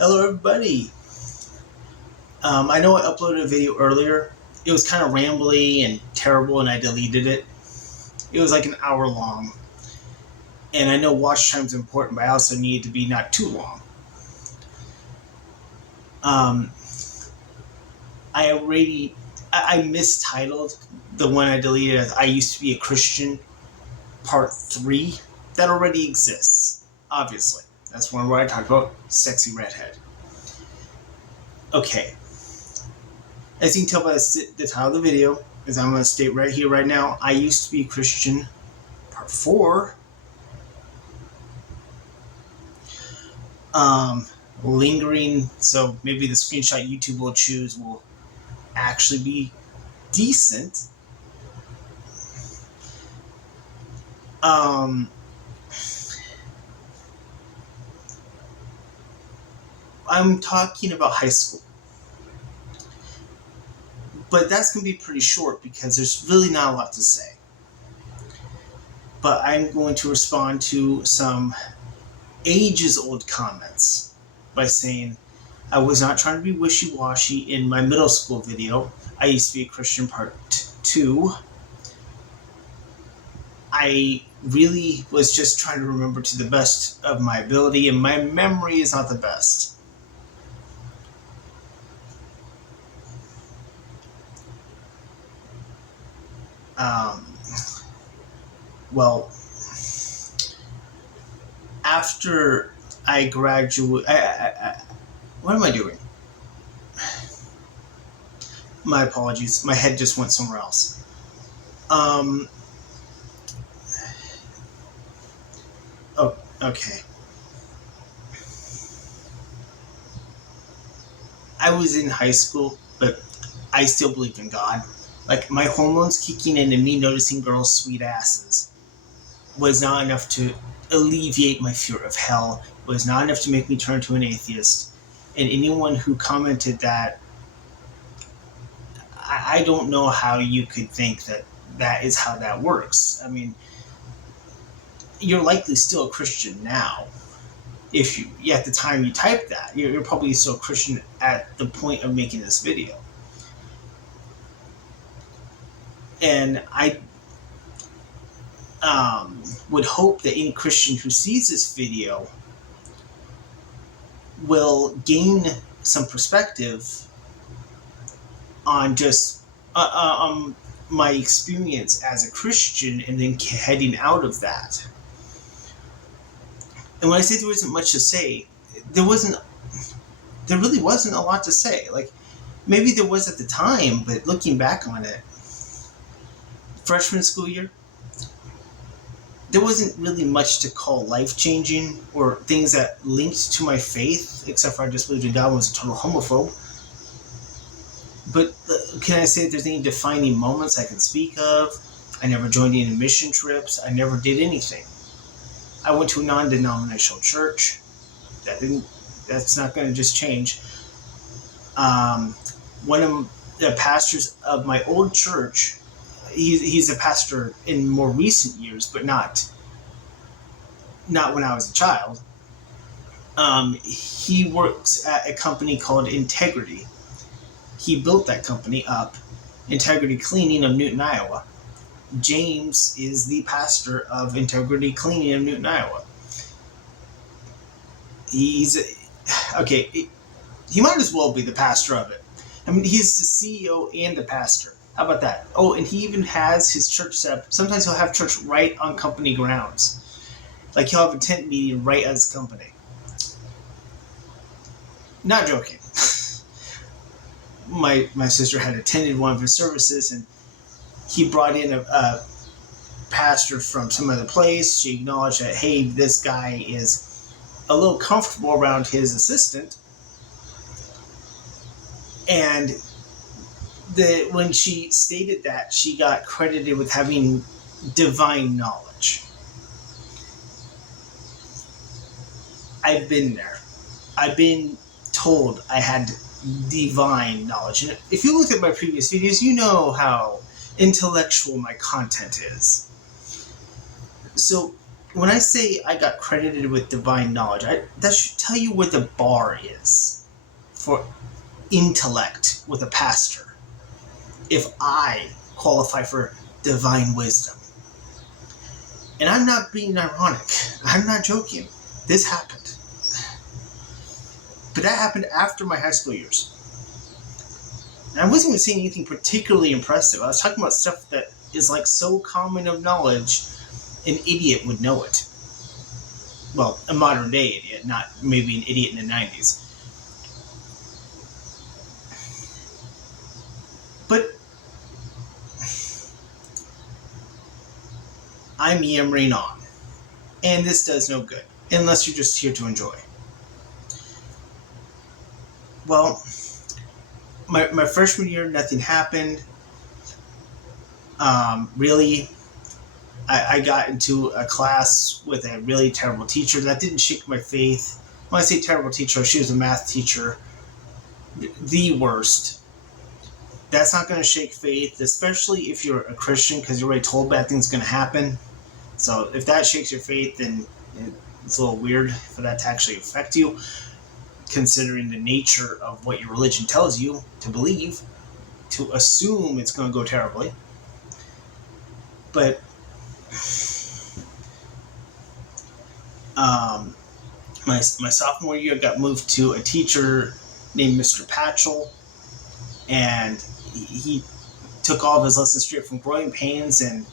Hello everybody. I know I uploaded a video earlier. It was kind of rambly and terrible and I deleted it. It was like an hour long. And I know watch time is important, but I also need it to be not too long. Um, I mistitled the one I deleted as I Used to Be a Christian Part 3. That already exists, obviously. That's one where I talk about sexy redhead. Okay. As you can tell by the title of the video, as I'm going to state right here, right now, I Used to Be a Christian, Part 4. Lingering, so maybe the screenshot YouTube will choose will actually be decent. I'm talking about high school. But that's going to be pretty short because there's really not a lot to say. But I'm going to respond to some ages-old comments by saying I was not trying to be wishy-washy in my middle school video. I Used to Be a Christian Part 2. I really was just trying to remember to the best of my ability, and my memory is not the best. Well, after I graduate, what am I doing? My apologies. My head just went somewhere else. Oh, okay. I was in high school, but I still believed in God. Like, my hormones kicking in and me noticing girls' sweet asses was not enough to alleviate my fear of hell, was not enough to make me turn to an atheist. And anyone who commented that, I don't know how you could think that that is how that works. I mean, you're likely still a Christian now. If you, at the time you typed that, you're probably still a Christian at the point of making this video. And I would hope that any Christian who sees this video will gain some perspective on just my experience as a Christian and then heading out of that. And when I say there wasn't much to say, there really wasn't a lot to say. Like, maybe there was at the time, but looking back on it, freshman school year, there wasn't really much to call life-changing or things that linked to my faith, except for I just believed in God and was a total homophobe. But can I say that there's any defining moments I can speak of? I never joined any mission trips. I never did anything. I went to a non-denominational church. That's not going to just change. One of the pastors of my old church, he's a pastor in more recent years, but not when I was a child. He works at a company called Integrity. He built that company up, Integrity Cleaning of Newton, Iowa. James is the pastor of Integrity Cleaning of Newton, Iowa. He might as well be the pastor of it. I mean, he's the CEO and the pastor. How about that? Oh, and he even has his church set up. Sometimes he'll have church right on company grounds. Like, he'll have a tent meeting right at his company. Not joking. My sister had attended one of his services, and he brought in a pastor from some other place. She acknowledged that, hey, this guy is a little comfortable around his assistant. And when she stated that, she got credited with having divine knowledge. I've been there. I've been told I had divine knowledge. And if you look at my previous videos, you know how intellectual my content is. So when I say I got credited with divine knowledge, that should tell you where the bar is for intellect with a pastor. If I qualify for divine wisdom. And I'm not being ironic. I'm not joking. This happened. But that happened after my high school years. And I wasn't even saying anything particularly impressive. I was talking about stuff that is like so common of knowledge, an idiot would know it. Well, a modern day idiot, not maybe an idiot in the 90s. But I'm yammering on. And this does no good, unless you're just here to enjoy. Well, my freshman year, nothing happened. Really, I got into a class with a really terrible teacher. That didn't shake my faith. When I say terrible teacher, she was a math teacher. The worst. That's not going to shake faith, especially if you're a Christian, because you're already told bad things going to happen. So if that shakes your faith, then it's a little weird for that to actually affect you, considering the nature of what your religion tells you to believe, to assume it's going to go terribly. But my sophomore year, I got moved to a teacher named Mr. Patchell, and he took all of his lessons straight from Growing Pains, and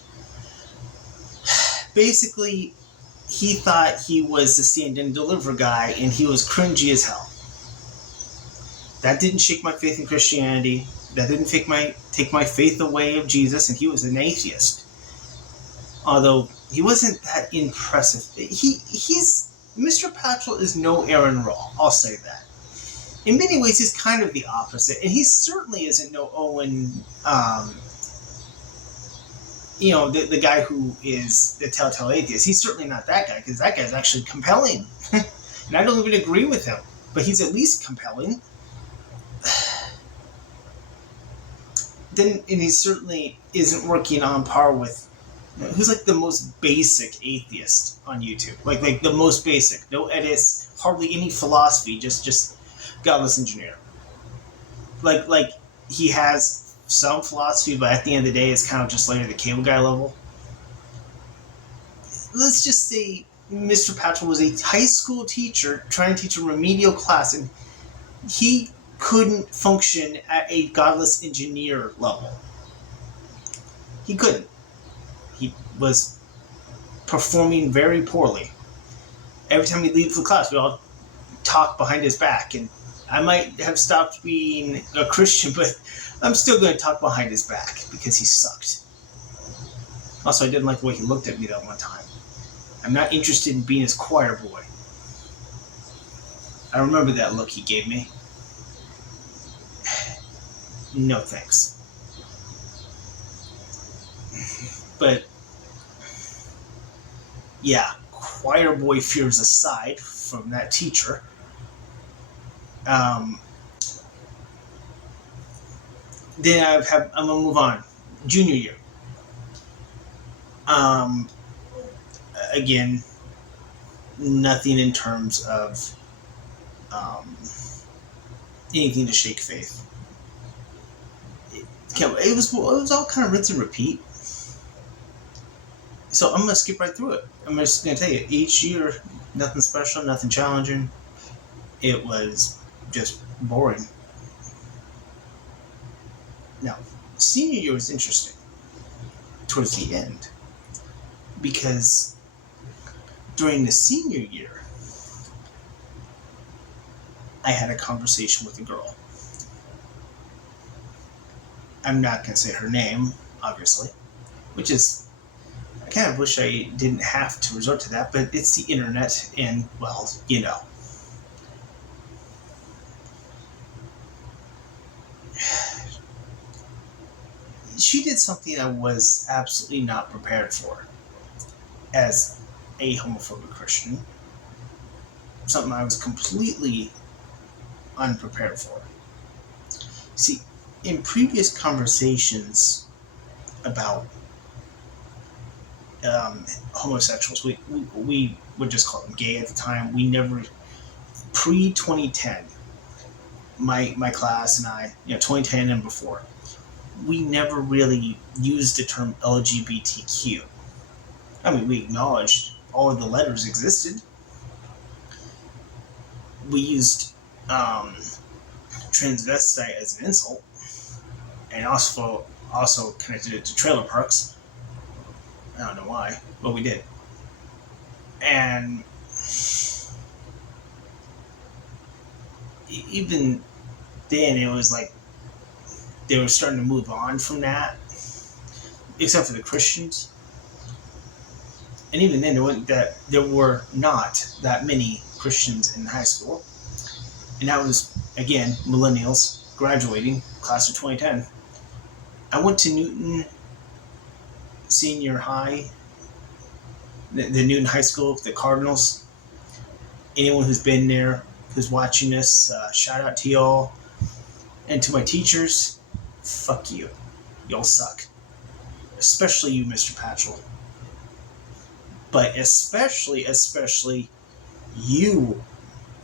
basically he thought he was the stand and deliver guy, and he was cringy as hell. That didn't shake my faith in Christianity. That didn't take my faith away of Jesus, and he was an atheist. Although he wasn't that impressive. He's Mr. Patchell is no Aaron Raw, I'll say that. In many ways, he's kind of the opposite, and he certainly isn't no Owen, the guy who is the telltale atheist. He's certainly not that guy, because that guy's actually compelling. And I don't even agree with him, but he's at least compelling. And he certainly isn't working on par with who's like the most basic atheist on YouTube. Like the most basic. No edits, hardly any philosophy, just godless engineer. Like he has some philosophy, but at the end of the day it's kind of just like the cable guy level. Let's just say Mr. Patchell was a high school teacher trying to teach a remedial class, and he couldn't function at a godless engineer level. He couldn't. He was performing very poorly. Every time he leaves the class, we all talk behind his back, and I might have stopped being a Christian, but I'm still going to talk behind his back because he sucked. Also, I didn't like the way he looked at me that one time. I'm not interested in being his choir boy. I remember that look he gave me. No thanks. But yeah, choir boy fears aside from that teacher. Then I'm gonna move on. Junior year. Again, nothing in terms of anything to shake faith. It was all kind of rinse and repeat. So I'm going to skip right through it. I'm just going to tell you, each year, nothing special, nothing challenging. It was just boring. Now, senior year was interesting towards the end, because during the senior year, I had a conversation with a girl. I'm not going to say her name, obviously, which is, I kind of wish I didn't have to resort to that, but it's the internet, and, well, you know. She did something I was absolutely not prepared for as a homophobic Christian. Something I was completely unprepared for. See, in previous conversations about homosexuals. We would just call them gay at the time. We never, pre 2010, my class and I, 2010 and before, we never really used the term LGBTQ. I mean, we acknowledged all of the letters existed. We used transvestite as an insult, and also connected it to trailer parks. I don't know why, but we did. And even then, it was like they were starting to move on from that, except for the Christians. And even then, there were not that many Christians in high school, and that was, again, millennials graduating, class of 2010. I went to Newton Senior High, the Newton High School, the Cardinals. Anyone who's been there, who's watching this, shout out to y'all. And to my teachers, fuck you. Y'all suck. Especially you, Mr. Patchell. But especially you,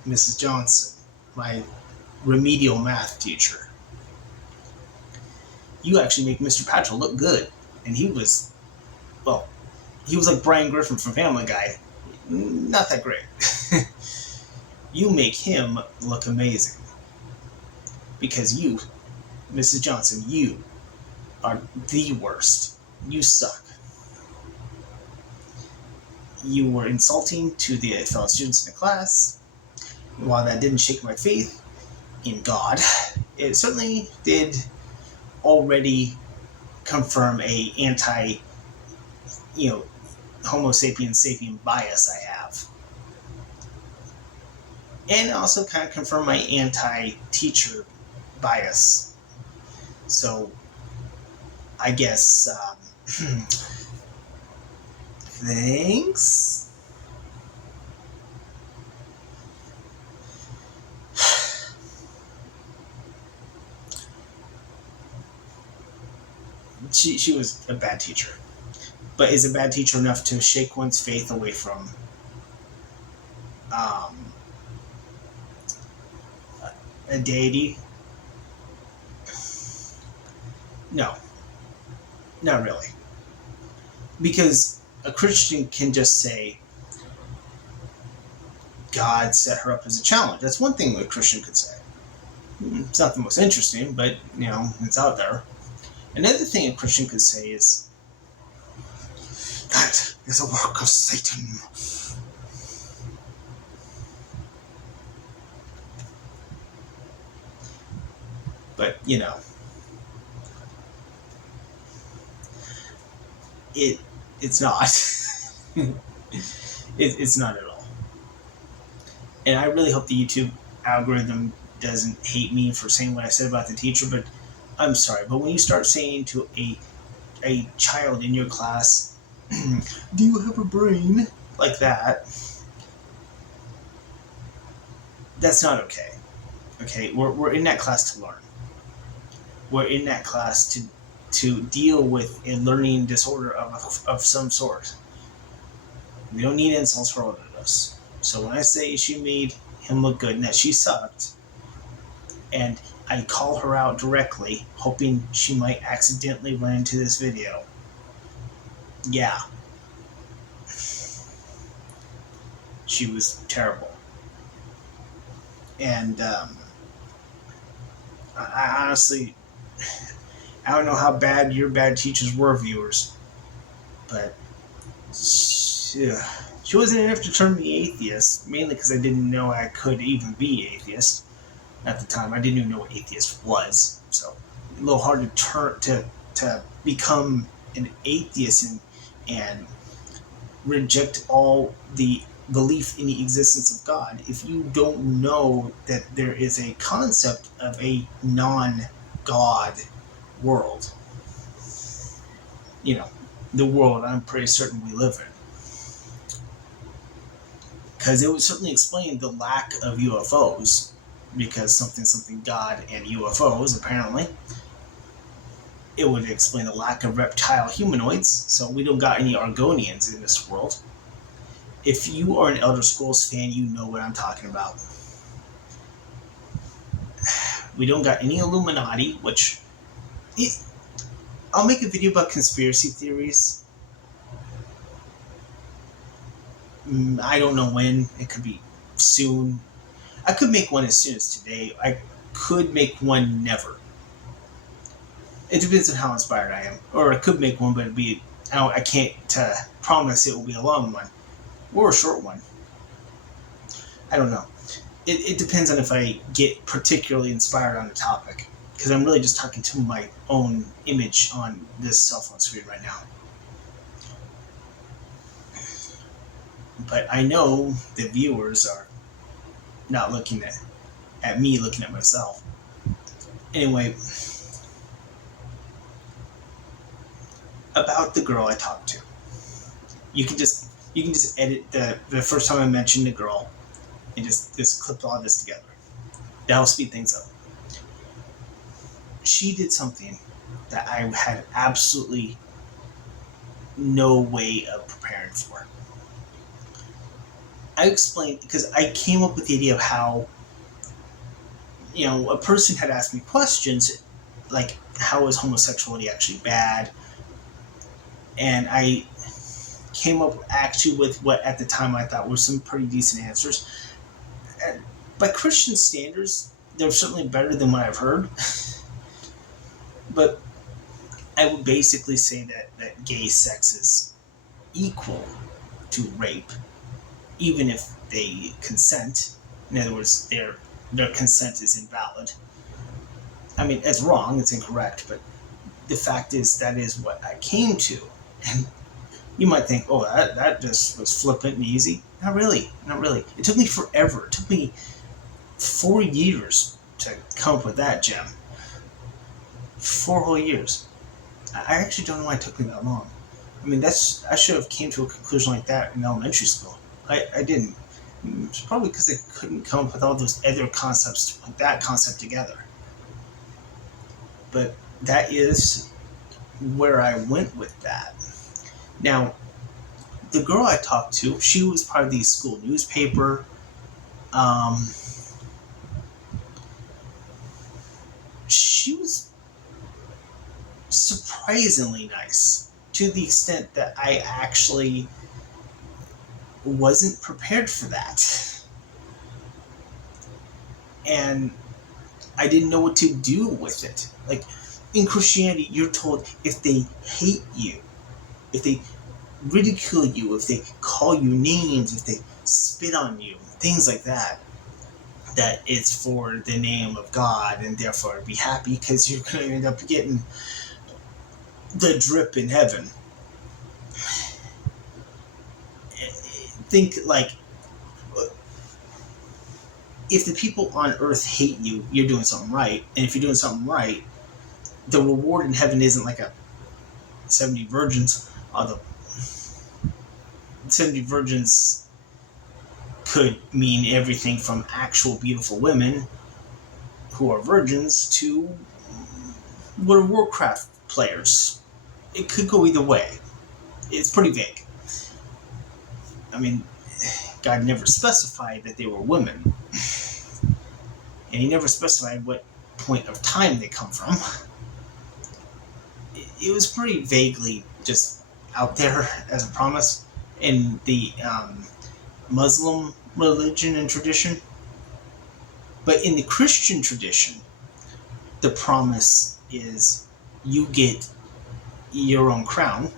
Mrs. Johnson, my remedial math teacher. You actually make Mr. Patchell look good. And he was like Brian Griffin from Family Guy. Not that great. You make him look amazing. Because you, Mrs. Johnson, you are the worst. You suck. You were insulting to the fellow students in the class. While that didn't shake my faith in God, it certainly did already confirm a anti, Homo sapiens sapien bias I have. And it also kind of confirmed my anti-teacher bias. So, I guess, thanks? She was a bad teacher. But is a bad teacher enough to shake one's faith away from a deity? No. Not really. Because a Christian can just say, God set her up as a challenge. That's one thing a Christian could say. It's not the most interesting, but, it's out there. Another thing a Christian could say is, that is a work of Satan. But, it's not. It's not at all. And I really hope the YouTube algorithm doesn't hate me for saying what I said about the teacher, but I'm sorry. But when you start saying to a child in your class, do you have a brain? Like that, that's not okay. Okay, we're in that class to learn. We're in that class to deal with a learning disorder of some sort. We don't need insults for all of us. So when I say she made him look good and that she sucked, and I call her out directly, hoping she might accidentally run into this video, yeah. She was terrible. And I honestly, I don't know how bad your bad teachers were, viewers, but she wasn't enough to turn me atheist, mainly because I didn't know I could even be atheist at the time. I didn't even know what atheist was, so a little hard to become an atheist and reject all the belief in the existence of God if you don't know that there is a concept of a non-God world. The world I'm pretty certain we live in. Because it would certainly explain the lack of UFOs, because something God and UFOs, apparently. It would explain the lack of reptile humanoids, so we don't got any Argonians in this world. If you are an Elder Scrolls fan, you know what I'm talking about. We don't got any Illuminati, which... I'll make a video about conspiracy theories. I don't know when. It could be soon. I could make one as soon as today. I could make one never. It depends on how inspired I am. Or I could make one, but it'd be... I can't promise it will be a long one. Or a short one. I don't know. It depends on if I get particularly inspired on the topic. Because I'm really just talking to my own image on this cell phone screen right now. But I know the viewers are not looking at me, looking at myself. Anyway, about the girl I talked to. You can just edit the first time I mentioned the girl and just clip all this together. That'll speed things up. She did something that I had absolutely no way of preparing for. I explained, because I came up with the idea of how, a person had asked me questions like, how is homosexuality actually bad? And I came up actually with what at the time I thought were some pretty decent answers. And by Christian standards, they're certainly better than what I've heard. But I would basically say that gay sex is equal to rape, even if they consent. In other words, their consent is invalid. I mean, it's wrong, it's incorrect, but the fact is that is what I came to. And you might think, oh, that just was flippant and easy. Not really. It took me forever. It took me 4 years to come up with that gem. 4 whole years. I actually don't know why it took me that long. I mean, I should have came to a conclusion like that in elementary school. I didn't. It's probably because I couldn't come up with all those other concepts to put that concept together. But that is where I went with that. Now, the girl I talked to, she was part of the school newspaper. She was surprisingly nice, to the extent that I actually wasn't prepared for that. And I didn't know what to do with it. Like, in Christianity, you're told if they hate you, if they ridicule you, if they call you names, if they spit on you, things like that, that it's for the name of God, and therefore be happy because you're going to end up getting the drip in heaven. Think like, if the people on earth hate you, you're doing something right. And if you're doing something right, the reward in heaven isn't like a 70 virgins. Although 70 virgins could mean everything from actual beautiful women who are virgins to World of Warcraft players. It could go either way. It's pretty vague. I mean, God never specified that they were women. And he never specified what point of time they come from. It was pretty vaguely just out there as a promise in the Muslim religion and tradition. But in the Christian tradition, the promise is you get your own crown.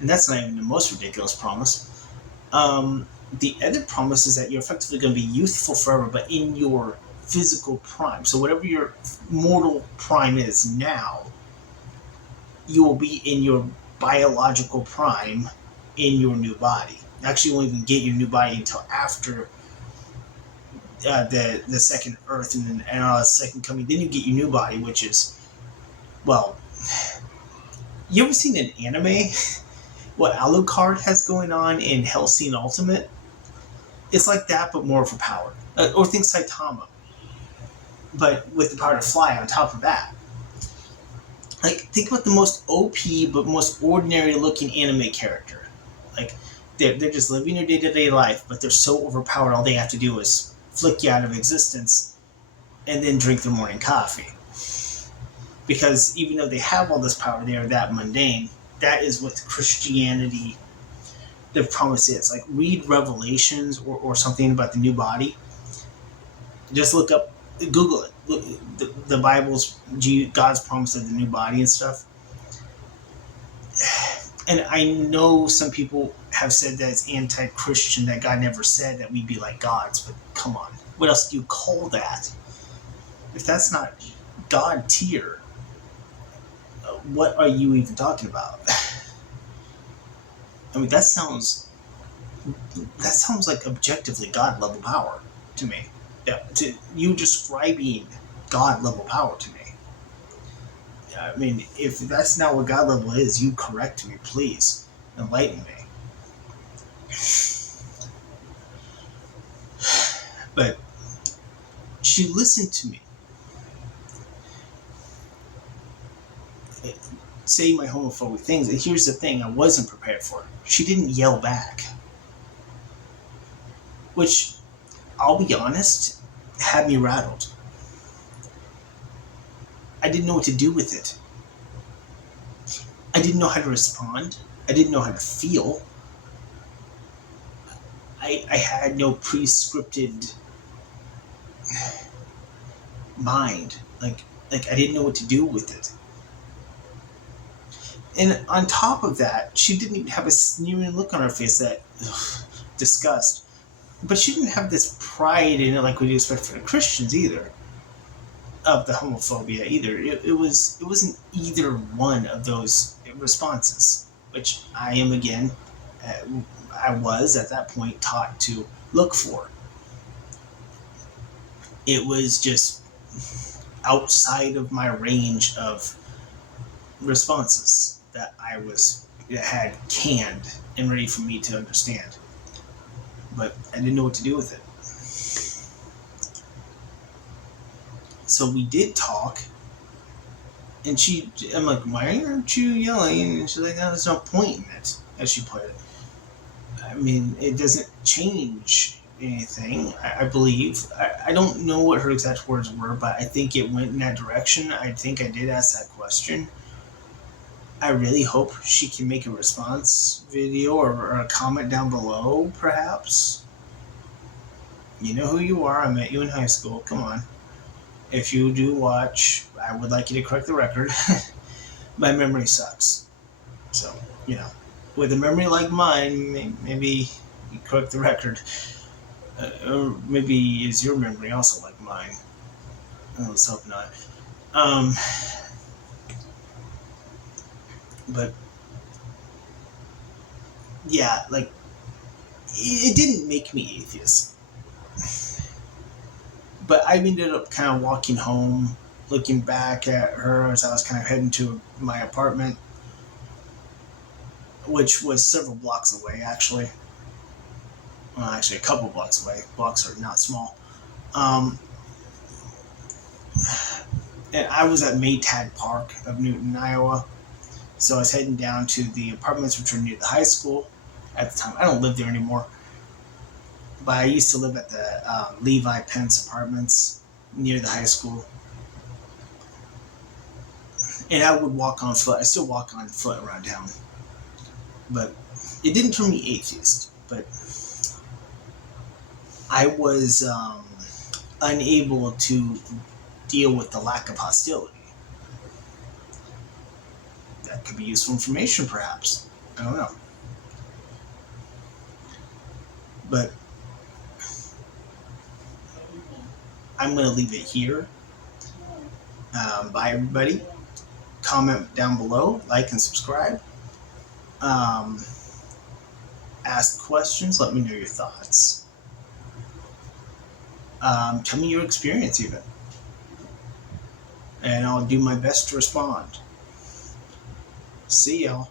And that's not even the most ridiculous promise. The other promise is that you're effectively going to be youthful forever, but in your physical prime. So whatever your mortal prime is now, you will be in your biological prime in your new body. Actually, you won't even get your new body until after the second Earth and the second coming. Then you get your new body, which is, well, you ever seen an anime? What Alucard has going on in Hellsing Ultimate? It's like that, but more for power. Or think Saitama, but with the power to fly on top of that. Like, think about the most OP but most ordinary looking anime character. Like, they're just living their day to day life, but they're so overpowered. All they have to do is flick you out of existence and then drink their morning coffee. Because even though they have all this power, they are that mundane. That is what Christianity, the promise is. Like, read Revelations or something about the new body. Just look up, Google it. Look, the Bible's, God's promise of the new body and stuff. And I know some people have said that it's anti-Christian, that God never said that we'd be like gods, but come on. What else do you call that? If that's not God tier, what are you even talking about? I mean, that sounds like objectively God level power to me. Yeah, to you describing God level power to me. I mean, if that's not what God level is, you correct me, please. Enlighten me. But she listened to me say my homophobic things, and here's the thing I wasn't prepared for. She didn't yell back. Which, I'll be honest, had me rattled. I didn't know what to do with it. I didn't know how to respond. I didn't know how to feel. I had no pre-scripted mind. Like I didn't know what to do with it. And on top of that, she didn't even have a sneering look on her face that disgust. But she didn't have this pride in it like we'd expect from the Christians either. Of the homophobia either. It wasn't either one of those responses, which I am again, I was at that point taught to look for. It was just outside of my range of responses that had canned and ready for me to understand. But I didn't know what to do with it. So we did talk, and I'm like, why aren't you yelling? And she's like, no, there's no point in it, as she put it. I mean, it doesn't change anything, I believe. I don't know what her exact words were, but I think it went in that direction. I think I did ask that question. I really hope she can make a response video or a comment down below, perhaps. You know who you are. I met you in high school. Come on. If you do watch, I would like you to correct the record. My memory sucks. So, with a memory like mine, maybe you correct the record. Or maybe is your memory also like mine? Let's hope not. But, yeah, like, it didn't make me atheist. But I ended up kind of walking home, looking back at her as I was kind of heading to my apartment, which was several blocks away, actually. Well, actually, a couple blocks away. Blocks are not small. And I was at Maytag Park of Newton, Iowa. So I was heading down to the apartments, which were near the high school at the time. I don't live there anymore. But I used to live at the Levi Pence Apartments near the high school. And I would walk on foot. I still walk on foot around town. But it didn't turn me atheist. But I was unable to deal with the lack of hostility. That could be useful information, perhaps. I don't know. But I'm going to leave it here. Bye, everybody. Comment down below, like and subscribe. Ask questions, let me know your thoughts. Tell me your experience, even. And I'll do my best to respond. See y'all.